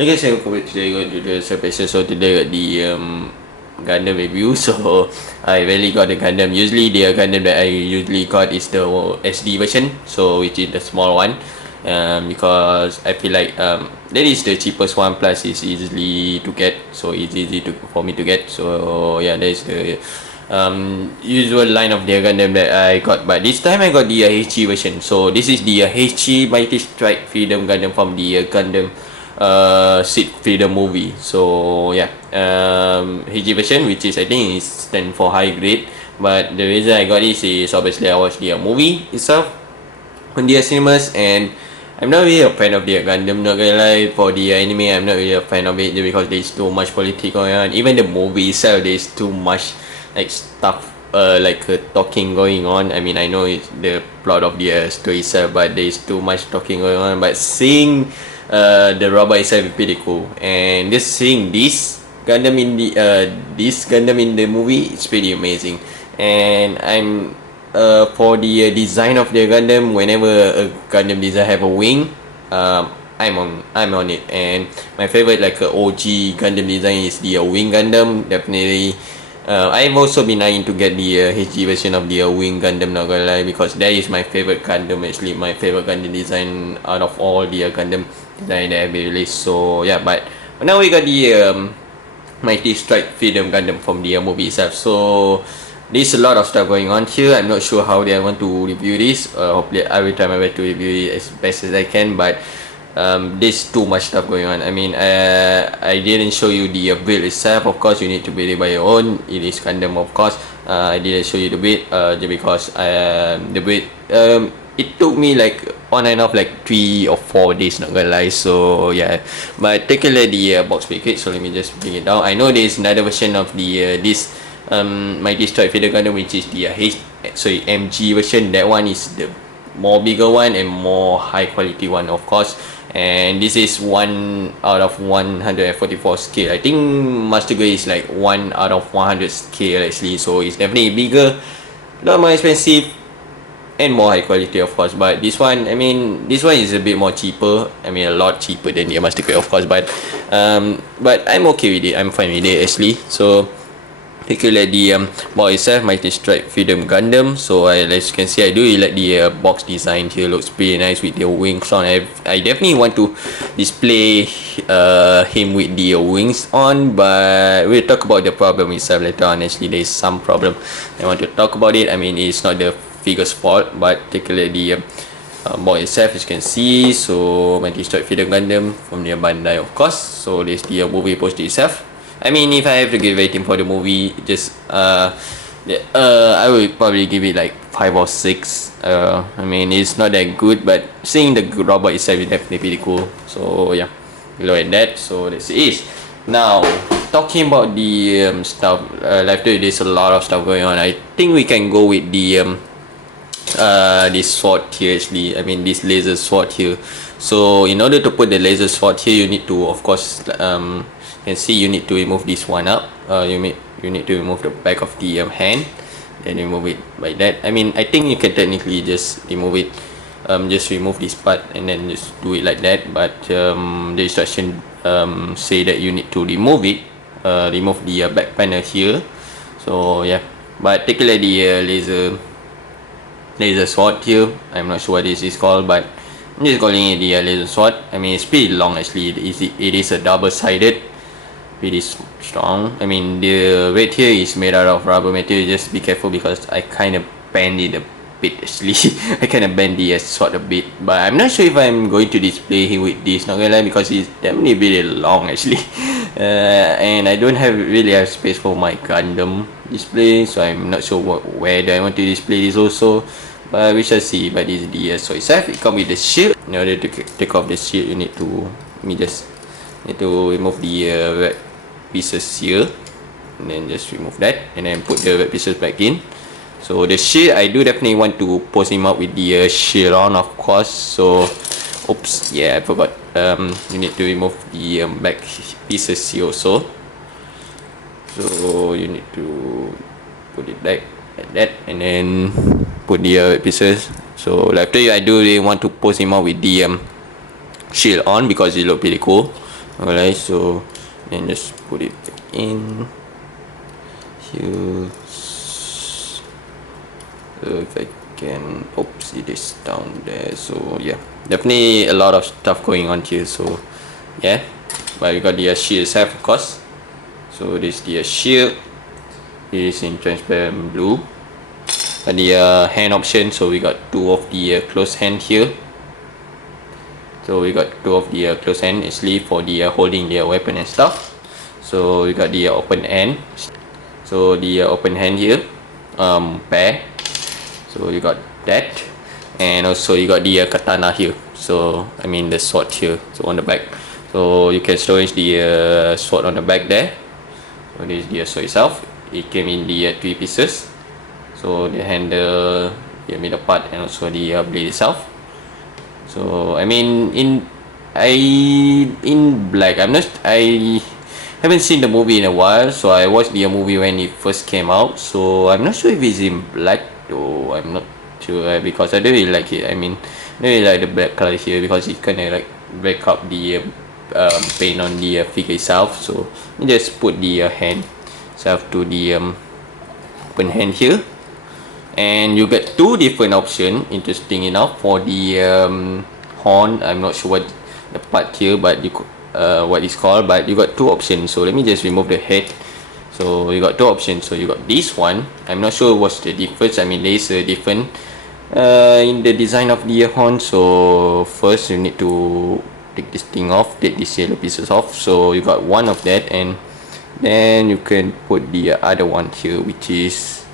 I guess I'm going today going to the surface. So today got the Gundam review. So I really got the Gundam. Usually the Gundam that I usually got is the SD version, so which is the small one. Because I feel like that is the cheapest one, plus it's easily to get, so it's easy for me to get. So yeah, that is the usual line of the Gundam that I got, but this time I got the HG version. So this is the HG Mighty Strike Freedom Gundam from the Gundam Seed Freedom movie. So yeah, HG version, which is I think is stand for high grade. But the reason I got this is obviously I watched the movie itself on the cinemas, and I'm not really a fan of the Gundam, not gonna lie. For the anime, I'm not really a fan of it because there's too much politics going on. Even the movie itself, there's too much like stuff, talking going on. I mean, I know it's the plot of the story itself, but there's too much talking going on. But seeing the robot itself is pretty cool, and just seeing this Gundam in the movie, it's pretty amazing. And I'm for the design of the Gundam, whenever a Gundam design have a wing, I'm on it. And my favorite OG Gundam design is the wing Gundam. Definitely, I've also been eyeing to get the HG version of the wing Gundam, not gonna lie, because that is my favorite Gundam. Actually, my favorite Gundam design out of all the Gundam design that have been released. So yeah, but now we got the Mighty Strike Freedom Gundam from the movie itself. So there's a lot of stuff going on here. I'm not sure how they want to review this. Hopefully I will try my best to review it as best as I can, but there's too much stuff going on. I mean, I didn't show you the build itself. Of course, you need to build it by your own. It is Gundam, of course. I didn't show you the build just because the build it took me like on and off like 3 or 4 days, not gonna lie. So yeah, but take a look at the box package. So let me just bring it down. I know there's another version of the this Mighty Strike Freedom Gundam, which is the MG version. That one is the more bigger one and more high quality one, of course. And this is 1 out of 144 scale. I think Master Grade is like 1 out of 100 scale actually. So it's definitely bigger, a lot more expensive, and more high quality, of course. But this one, I mean, this one is a bit more cheaper. I mean, a lot cheaper than the Master Grade, of course. But I'm okay with it. I'm fine with it actually. So take a look at the box itself, Mighty Strike Freedom Gundam. So as you can see, I do really like the box design here. Looks pretty nice with the wings on. I definitely want to display him with the wings on, but we'll talk about the problem itself later on. Actually, there is some problem I want to talk about it. I mean, it's not the figure's fault, but take a look at the box itself, as you can see. So Mighty Strike Freedom Gundam from the Bandai, of course. So there's the movie poster itself. I mean, if I have to give rating for the movie, just I would probably give it like 5 or 6. I mean, it's not that good, but seeing the robot itself is definitely pretty cool. So yeah, look at that. So that's it. Now talking about the stuff, after there's a lot of stuff going on. I think we can go with the this sword here actually. I mean, this laser sword here. So in order to put the laser sword here, you need to, of course, you can see you need to remove this one up. You need to remove the back of the hand, then remove it like that. I mean, I think you can technically just remove it, just remove this part and then just do it like that. But the instruction say that you need to remove it, remove the back panel here. So yeah, but take a look at the laser sword here. I'm not sure what this is called, but I'm just calling it the laser sword. I mean, it's pretty long actually. It is a double-sided, pretty strong. I mean, the red here is made out of rubber material. Just be careful because I kind of bend it a bit actually. I kind of bend the sword a bit, but I'm not sure if I'm going to display him with this, not gonna lie, because it's definitely really long actually. And I don't really have space for my Gundam display, so I'm not sure where do I want to display this also, but we shall see. But this is the sword itself. It comes with the shield. In order to take off the shield, you need to remove the red pieces here, and then just remove that and then put the red pieces back in. So the shield, I do definitely want to pose him up with the shield on, of course. So oops, yeah, I forgot. You need to remove the back pieces here also. So you need to put it back like that and then put the red pieces. So after I do really want to pose him up with the shield on because it look pretty cool. Alright, so then just put it back in here. So if I can, oops, it is down there. So yeah, definitely a lot of stuff going on here. So yeah, but we got the shield itself, of course. So this is the shield. It is in transparent blue. And the hand option, so we got two of the close hand here. So we got two of the close hand actually for the holding the weapon and stuff. So we got the open hand. So the open hand here, pair. So you got that, and also you got the katana here. So I mean the sword here. So on the back, so you can storage the sword on the back there. So this is the sword itself. It came in the 3 pieces. So the handle, the middle part, and also the blade itself. So I mean in black. I haven't seen the movie in a while, so I watched the movie when it first came out. So I'm not sure if it's in black though. I'm not sure because I don't really like it. I mean, I don't really like the black color here because it kind of like break up the paint on the figure itself. So let me just put the hand itself to the open hand here. And you get two different options, interesting enough, for the horn. I'm not sure what the part here, but you what it's called, but you got two options. So let me just remove the head. So you got two options. So you got this one. I'm not sure what's the difference. I mean, there's a different in the design of the horn. So first you need to take this thing off, take these yellow pieces off. So you got one of that, and then you can put the other one here, which is,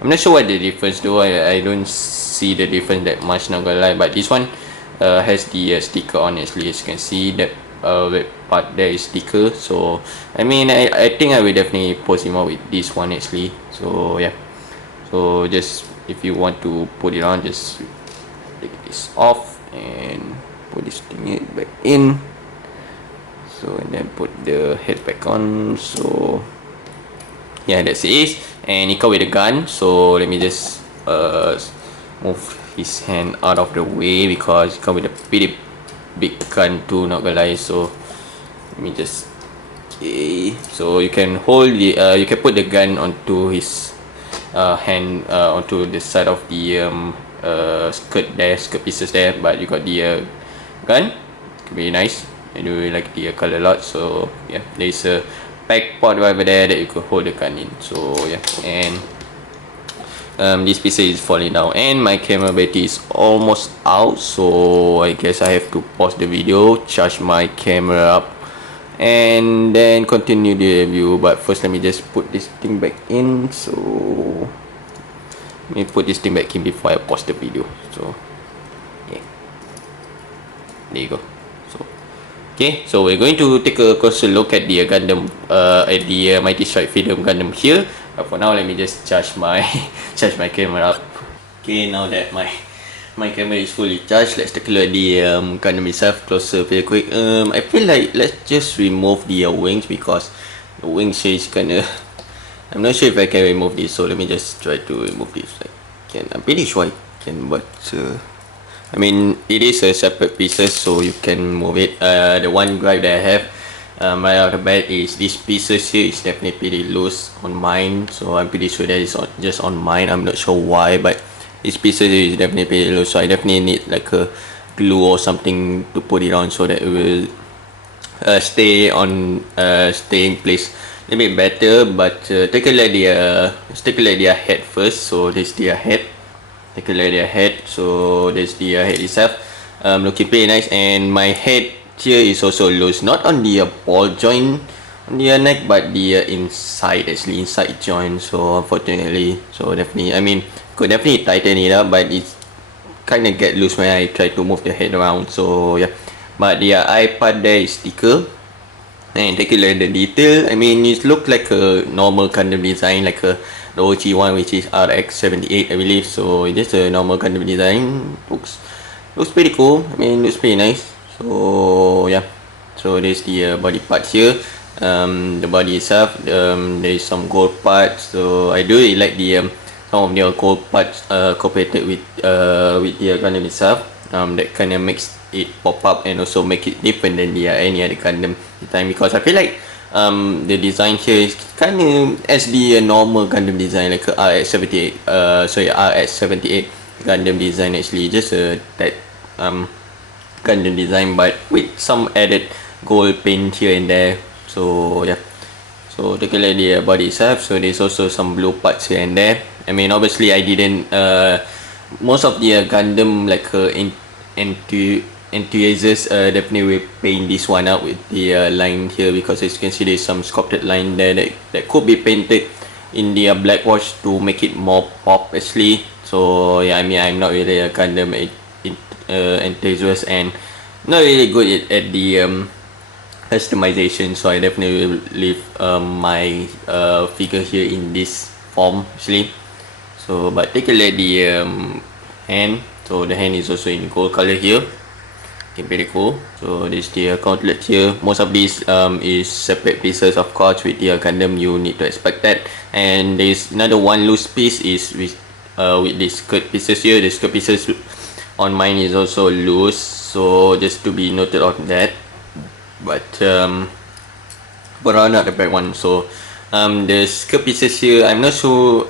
I'm not sure what the difference though. I don't see the difference that much, not gonna lie. But this one has the sticker on actually. As you can see, that part there is sticker. So I mean, I think I will definitely post him out with this one actually. So yeah, so just if you want to put it on, just take this off and put this thing back in. So and then put the head back on. So yeah, that's it. And he come with a gun. So let me just move his hand out of the way because he come with a pretty big gun too, not gonna lie. So let me just, okay, so you can hold the you can put the gun onto his hand, onto the side of the skirt there, skirt pieces there, but you got the gun. Very nice. I do like the color a lot. So yeah, there's a back part over there that you could hold the gun in. So yeah, and this piece is falling down, and my camera battery is almost out, so I guess I have to pause the video, charge my camera up, and then continue the review. But first, let me just put this thing back in. So let me put this thing back in before I pause the video. So yeah, there you go. Okay, so we're going to take a closer look at the Gundam, at the Mighty Strike Freedom Gundam here. But for now, let me just charge my charge my camera up. Okay, now that my camera is fully charged, let's take a look at the Gundam itself closer, very quick. I feel like let's just remove the wings because the wings here is kinda. I'm not sure if I can remove this, so let me just try to remove this. I'm pretty sure I can, but. I mean, it is a separate pieces, so you can move it. The one gripe that I have right out of the bat is these pieces here is definitely pretty loose on mine. So I'm pretty sure that is just on mine. I'm not sure why, but these pieces is definitely pretty loose. So I definitely need like a glue or something to put it on so that it will stay in place a bit better. But take a look at let's take a look at their head first. So this is their head. Take a look at their head. So there's the head itself, looking pretty nice, and my head here is also loose, not on the ball joint on the neck, but the inside, actually inside joint. So unfortunately, so definitely, I mean, could definitely tighten it up, but it's kind of get loose when I try to move the head around. So yeah, but the eye part there is thicker. And take a look at the detail. I mean, it looks like a normal Gundam design, like the OG one, which is RX-78, I believe. So it's just a normal Gundam design. Looks pretty cool. I mean, looks pretty nice. So yeah, so there's the body part here. The body itself. There is some gold parts. So I do really like the some of the gold parts cooperated with the Gundam itself. That kind of makes it pop up and also make it different than the any other Gundam design, because I feel like the design here is kind of as the normal Gundam design, like a RX-78 RX-78 Gundam design, actually just that Gundam design but with some added gold paint here and there. So yeah, so take a look at the body itself. So there's also some blue parts here and there. I mean, obviously I didn't most of the Gundam like enthusiasts definitely will paint this one out with the line here, because as you can see there's some sculpted line there that could be painted in the black wash to make it more pop actually. So yeah, I mean, I'm not really a Gundam enthusiast and not really good at the customization, so I definitely will leave my figure here in this form actually. So but take a look at the hand. So the hand is also in gold color here. Okay, very cool. So this the gauntlet here. Most of these is separate pieces, of course. With the Gundam you need to expect that. And there's another one loose piece is with these skirt pieces here. The skirt pieces on mine is also loose, so just to be noted on that. But not the back one. So the skirt pieces here, I'm not sure,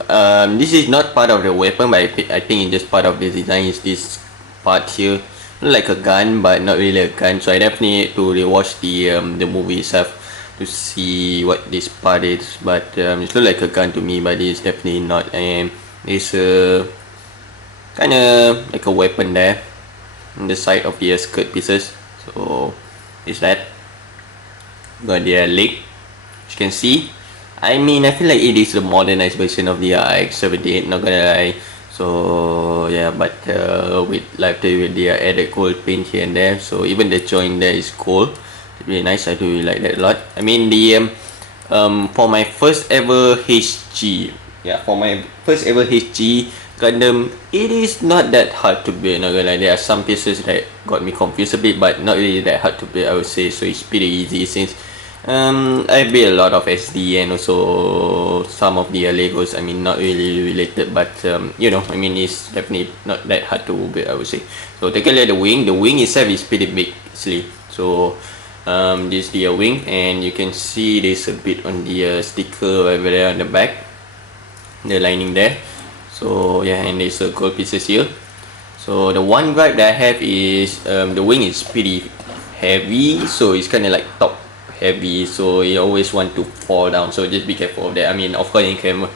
this is not part of the weapon, but I think it's just part of the design. Is this part here like a gun but not really a gun, so I definitely need to rewatch the movie itself to see what this part is. But it looks like a gun to me, but it's definitely not. And it's kind of like a weapon there on the side of the skirt pieces. So is that got their leg, as you can see. I mean, I feel like it is the modernized version of the RX-78, not gonna lie. So yeah, but with the added gold paint here and there, so even the joint there is gold. It's really nice. I do really like that a lot. I mean, the for my first ever HG, Gundam, it is not that hard to build, not gonna lie. There are some pieces that got me confused a bit, but not really that hard to build, I would say. So it's pretty easy since I built a lot of SD and also some of the Legos. I mean, not really related, but you know, I mean, it's definitely not that hard to build, I would say. So take a look at the wing. The wing itself is pretty big actually. So this is the wing, and you can see there's a bit on the sticker over there on the back, the lining there. So yeah, and there's gold pieces here. So the one gripe that I have is the wing is pretty heavy, so it's kind of like top heavy, so you always want to fall down, so just be careful of that. I mean, of course in camera,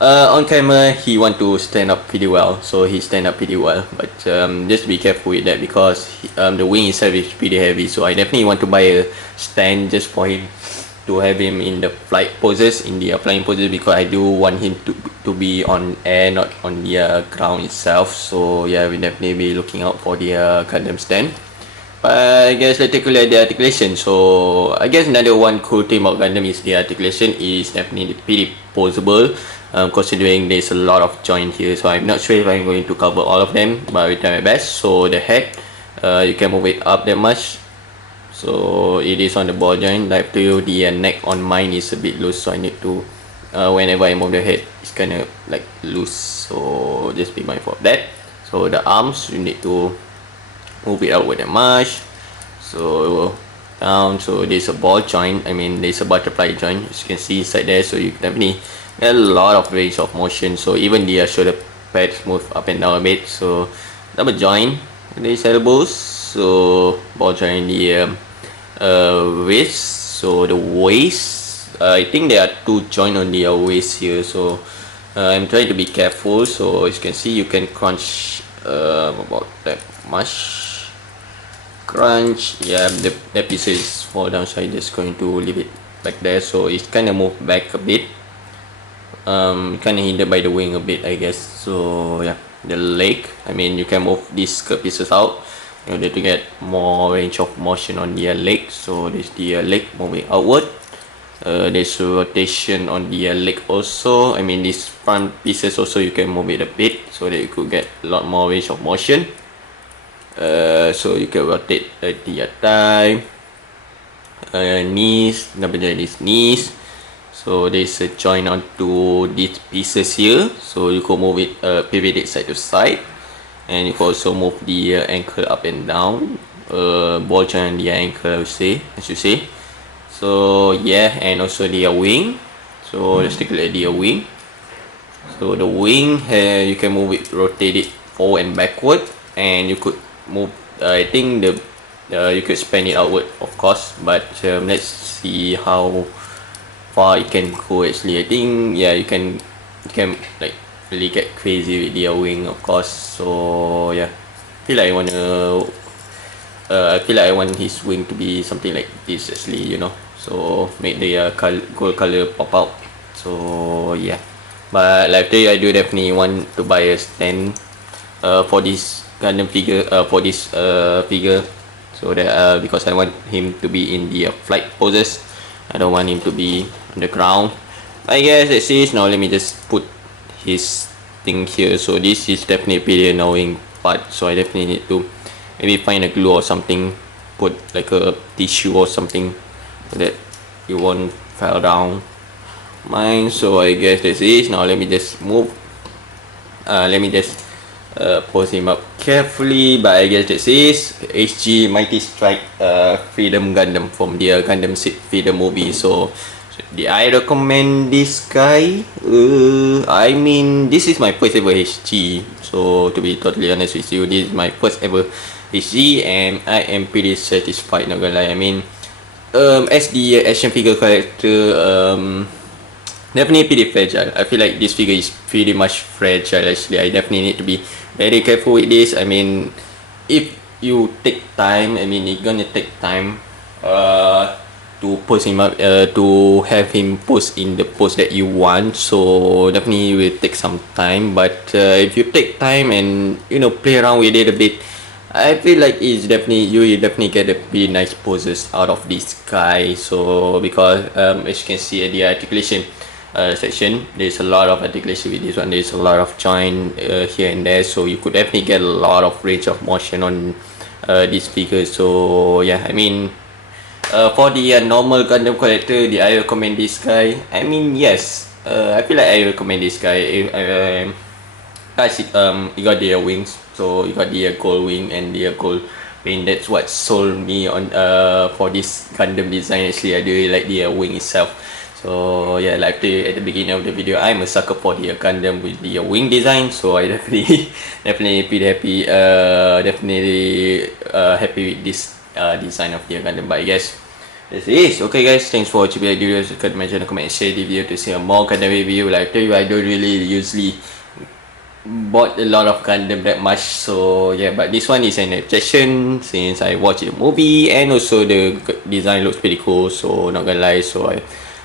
on camera he want to stand up pretty well, so he stand up pretty well, but just be careful with that, because the wing itself is pretty heavy. So I definitely want to buy a stand just for him, to have him in the flight poses, in the flying poses, because I do want him to be on air, not on the ground itself. So yeah, we definitely be looking out for the Gundam stand. But I guess let's take a look at the articulation. So I guess another one cool thing about Gundam is the articulation is definitely pretty posable, considering there's a lot of joint here. So I'm not sure if I'm going to cover all of them, but I will try my best. So the head, you can move it up that much, so it is on the ball joint. Like to you, the neck on mine is a bit loose, so I need to whenever I move the head, it's kind of like loose, so just be mindful of that. So the arms, you need to move it outward that much, so down. So there's a ball joint, I mean there's a butterfly joint, as you can see inside there, so you definitely get a lot of range of motion. So even the shoulder pads move up and down a bit. So double joint, these elbows, so ball joint the waist. So the waist, I think there are two joint on the waist here, so I'm trying to be careful. So as you can see, you can crunch about that much. Crunch, yeah, the pieces fall down, so I'm just going to leave it like there. So it's kind of moved back a bit, kind of hindered by the wing a bit, I guess. So yeah, the leg, I mean, you can move these pieces out in order to get more range of motion on the leg. So there's the leg moving outward. There's rotation on the leg also. I mean, these front pieces also you can move it a bit, so that you could get a lot more range of motion. So you can rotate the thigh, knees, double joint these knees. So there's a joint onto these pieces here, so you can move it, pivot it side to side, and you can also move the ankle up and down. ball joint on the ankle, I should say. So yeah, and also the wing. So let's take a look at the wing. So the wing, you can move it, rotate it forward and backward, and you could move. I think you could span it outward, of course. But let's see how far it can go. Actually, I think yeah, you can like really get crazy with the wing, of course. So yeah, I feel like I want his wing to be something like this actually, you know. So make the gold color pop out. So yeah, but like I tell you, I do definitely want to buy a stand for this Gundam figure, figure, so that because I want him to be in the flight poses. I don't want him to be on the ground. I guess it says now. Let me just put his thing here. So this is definitely pretty annoying part. So I definitely need to maybe find a glue or something, put like a tissue or something so that it won't fall down mine. So I guess that's it. Now let me just pose him up carefully. But I guess this is HG Mighty Strike Freedom Gundam from the Gundam Seed Freedom movie. So did I recommend this guy? I mean, this is my first ever HG. So to be totally honest with you, this is my first ever HG, and I am pretty satisfied. Not gonna lie. I mean, as the action figure character, definitely pretty fragile. I feel like this figure is pretty much fragile. Actually, I definitely need to be very careful with this. I mean, if you take time, I mean, it's gonna take time to pose him up, to have him pose in the pose that you want. So definitely will take some time. But if you take time and play around with it a bit, I feel like you will definitely get a pretty nice poses out of this guy. So because as you can see at the articulation section, there's a lot of articulation with this one. There's a lot of joint here and there, so you could definitely get a lot of range of motion on this figure. So yeah, I mean, for the normal Gundam character, did I recommend this guy? I mean, yes. I feel like I recommend this guy. Guys, you got the wings, so you got the gold wing and the gold wing. That's what sold me on for this Gundam design. Actually, I do really like the wing itself. So yeah, like at the beginning of the video, I'm a sucker for the Gundam with the wing design. So I definitely pretty happy. Definitely happy with this design of the Gundam. But I guess this is okay, guys. Thanks for watching the video. So comment, comment, share the video to see more Gundam review. Like I tell you, I don't really usually bought a lot of Gundam that much. So yeah, but this one is an exception since I watched the movie, and also the design looks pretty cool. So not gonna lie, so I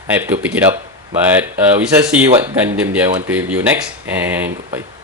have to pick it up. But we shall see what Gundam I want to review next, and goodbye.